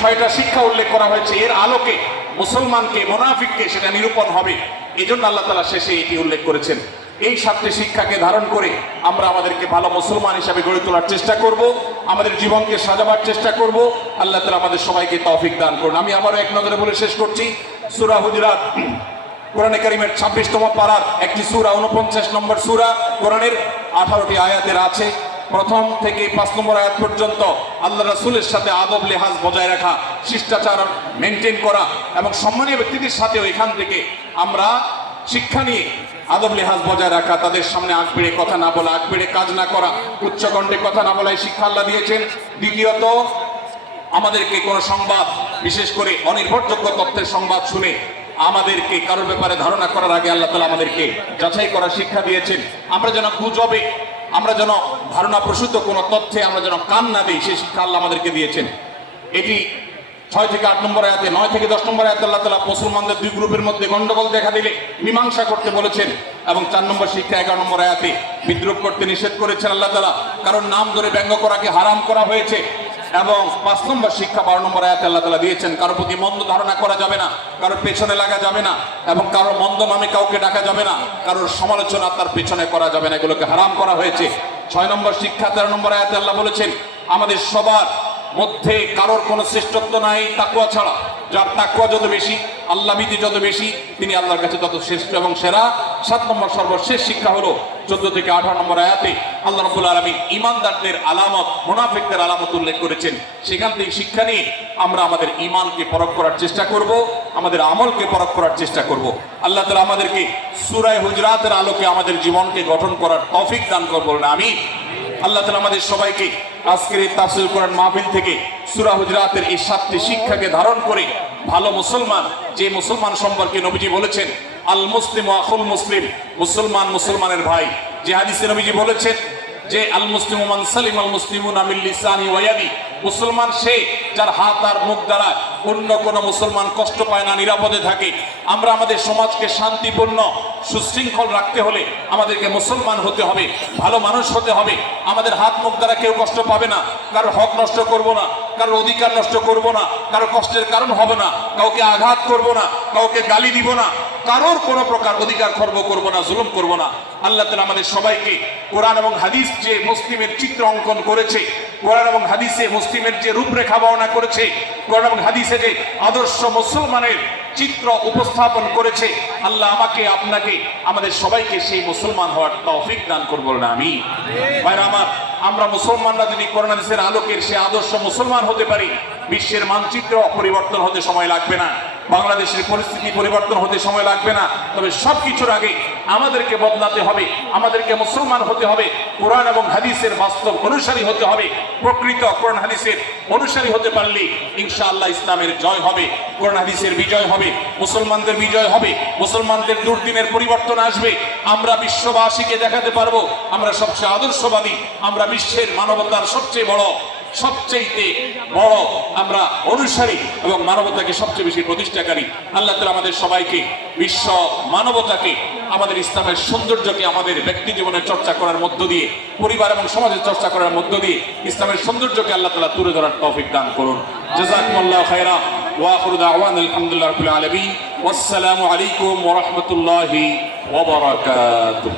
ছয়টা শিক্ষা উল্লেখ করা হয়েছে, এর আলোকে মুসলমানকে মুনাফিককে সেটা নিরূপণ হবে। এই জন্য আল্লাহ তাআলা শেষে এটি উল্লেখ করেছেন। এই 7টি শিক্ষাকে ধারণ করে আমরা আমাদেরকে ভালো মুসলমান হিসাবে গড়ে তোলার চেষ্টা করব, আমাদের জীবনকে সাজাবার চেষ্টা করব। আল্লাহ তাআলা আমাদের সবাইকে তৌফিক দান করুন। আমি আবারও এক নজরে বলে শেষ করছি, সূরা হুজুরাত কোরআনে কারীমের 26তম পারার একটি সূরা, 49 নম্বর সূরা, কোরআনের 18টি আয়াতের আছে। প্রথম থেকে 5 নম্বর আয়াত পর্যন্ত আল্লাহ রাসূলের সাথে আদব লেহাজ বজায় রাখা, শিষ্টাচার মেনটেন করা এবং সম্মানীয় ব্যক্তিদের সাথেও এখান থেকে আমরা শিক্ষা নিয়ে আদব লেহাজ বজায় রাখা, তাদের সামনে আগ বেড়ে কথা না বলা, আগ বেড়ে কাজ না করা, উচ্চকণ্ঠে কথা না বলা, এই শিক্ষা আল্লাহ দিয়েছেন। দ্বিতীয়ত, আমাদেরকে কোনো সংবাদ, বিশেষ করে অনির্ভরযোগ্য তথ্যের সংবাদ শুনে আমাদেরকে কারোর ব্যাপারে ধারণা করার আগে আল্লাহ তাআলা আমাদেরকে যাচাই করার শিক্ষা দিয়েছেন। আমরা যেন গুজবে, আমরা যেন ধারণা প্রসূত কোনো তথ্যে আমরা যেন কান না দিই, সেই শিক্ষা আল্লাহ আমাদেরকে দিয়েছেন। এটি 6 থেকে 8 নম্বর আয়াতে, 9 থেকে 10 নম্বর আয়াতে আল্লাহ তাআলা মুসলমানদের 2 গ্রুপের মধ্যে গন্ডগোল দেখা দিলে মীমাংসা করতে বলেছেন। এবং 4 নম্বর শিক্ষা 11 নম্বর আয়াতে বিদ্রুপ করতে নিষেধ করেছেন আল্লাহ তাআলা, কারণ নাম ধরে ব্যঙ্গ করাকে হারাম করা হয়েছে। এবং 5 নম্বর শিক্ষা 12 নম্বর আয়াতে আল্লাহ তাআলা দিয়েছেন, কারোর প্রতি মন্দ ধারণা করা যাবে না, কারোর পেছনে লাগা যাবে না, এবং কারোর মন্দ নামে কাউকে ডাকা যাবে না, কারোর সমালোচনা তার পেছনে করা যাবে না, এগুলোকে হারাম করা হয়েছে। 6 নম্বর শিক্ষা 13 নম্বর আয়াতে আল্লাহ বলেছেন, আমাদের সবার মধ্যে কারোর কোনো শ্রেষ্ঠত্ব নাই তাকওয়া ছাড়া। যার তাকওয়া যত বেশি, আল্লাহ ভীতি যত বেশি, তিনি আল্লাহর কাছে তত শ্রেষ্ঠ এবং সেরা। 7 নম্বর সর্বশেষ শিক্ষা হলো 14 থেকে 18 নম্বর আয়াতে আল্লাহ রাব্বুল আলামিন ঈমানদারদের আলামত, মুনাফিকদের আলামত উল্লেখ করেছেন। সেখান থেকে শিক্ষা নিয়ে আমরা আমাদের ঈমানকে পরখ করার চেষ্টা করব, আমাদের আমলকে পরখ করার চেষ্টা করব। আল্লাহ তাআলা আমাদেরকে সূরা হুজুরাতের আলোকে আমাদের জীবনকে গঠন করার তৌফিক দান করুন, আমিন। আল্লাহ তাআলা আমাদের সবাইকে আজকের এই তাফসীর কোরআন মাহফিল থেকে সূরা হুজুরাতের এই 7টি শিক্ষাকে ধারণ করে ভালো মুসলমান, যে মুসলমান সম্পর্কে নবীজি বলেছেন আল মুসলিমু আখুল মুসলিম, মুসলমান মুসলমানের ভাই। যে হাদিসে নবীজি বলেছেন যে আল মুসলিমু মান সালিমাল মুসলিমুনা মিন লিসানি ওয়া ইয়াদি, মুসলমান সে যার হাত আর মুখ দ্বারা অন্য কোন মুসলমান কষ্ট পায় না, নিরাপদে থাকে। আমরা আমাদের সমাজকে শান্তিপূর্ণ সুশৃঙ্খল রাখতে হলে আমাদেরকে মুসলমান হতে হবে, ভালো মানুষ হতে হবে। আমাদের হাত মুখ দ্বারা কেউ কষ্ট পাবে না, কারোর হক নষ্ট করব না, কারোর অধিকার নষ্ট করব না, কারো কষ্টের কারণ হবে না, কাউকে আঘাত করব না, কাউকে গালি দিব না, কারোর কোনো প্রকার অধিকার খর্ব করব না, জুলুম করব না। আল্লাহ তাআলা আমাদের সবাইকে কোরআন এবং হাদিস যে মুসলিমের চিত্র অঙ্কন করেছে, কোরআন এবং হাদিসে মুসলিমের যে রূপরেখা বর্ণনা করেছে, কোরআন এবং হাদিসে যে আদর্শ মুসলমানের চিত্র উপস্থাপন করেছে, আল্লাহ আমাকে, আপনাকে, আমাদের সবাইকে সেই মুসলমান হওয়ার তৌফিক দান করুন, আমিন। ভাইরা আমার, আমরা মুসলমানরা যদি কোরআন হাদিসের আলোকের সে আদর্শ মুসলমান হতে পারি, বিশ্বের মানচিত্র পরিবর্তন হতে সময় লাগবে না, বাংলাদেশের পরিস্থিতি পরিবর্তন হতে সময় লাগবে না। তবে সবকিছুর আগে আমাদেরকে বদলাতে হবে, আমাদেরকে মুসলমান হতে হবে, কোরআন এবং হাদিসের বাস্তব অনুসারী হতে হবে। প্রকৃত কোরআন হাদিসের অনুসারী হতে পারলে ইনশাআল্লাহ ইসলামের জয় হবে, কোরআন হাদিসের বিজয় হবে, মুসলমানদের বিজয় হবে, মুসলমানদের দুর্দিনের পরিবর্তন আসবে। আমরা বিশ্ববাসীকে দেখাতে পারবো আমরা সবচেয়ে আদর্শবাদী, আমরা বিশ্বের মানবতার সবচেয়ে বড় আমরা অনুসারী এবং মানবতাকে সবচেয়ে বেশি প্রতিষ্ঠাকারী। আল্লাহ তাআলা আমাদের সবাইকে, বিশ্ব মানবতাকে, আমাদের ইসলামের সৌন্দর্যকে আমাদের ব্যক্তি জীবনের চর্চা করার মধ্য দিয়ে, পরিবার এবং সমাজের চর্চা করার মধ্য দিয়ে ইসলামের সৌন্দর্যকে আল্লাহ তাআলা তুলে ধরার তৌফিক দান করুন। জাযাকুমুল্লাহু খায়রা ওয়া আখিরু দাওয়ানা আলহামদুলিল্লাহি রাব্বিল আলামিন। ওয়াসসালামু আলাইকুম ওয়া রাহমাতুল্লাহি ওয়া বারাকাতুহু।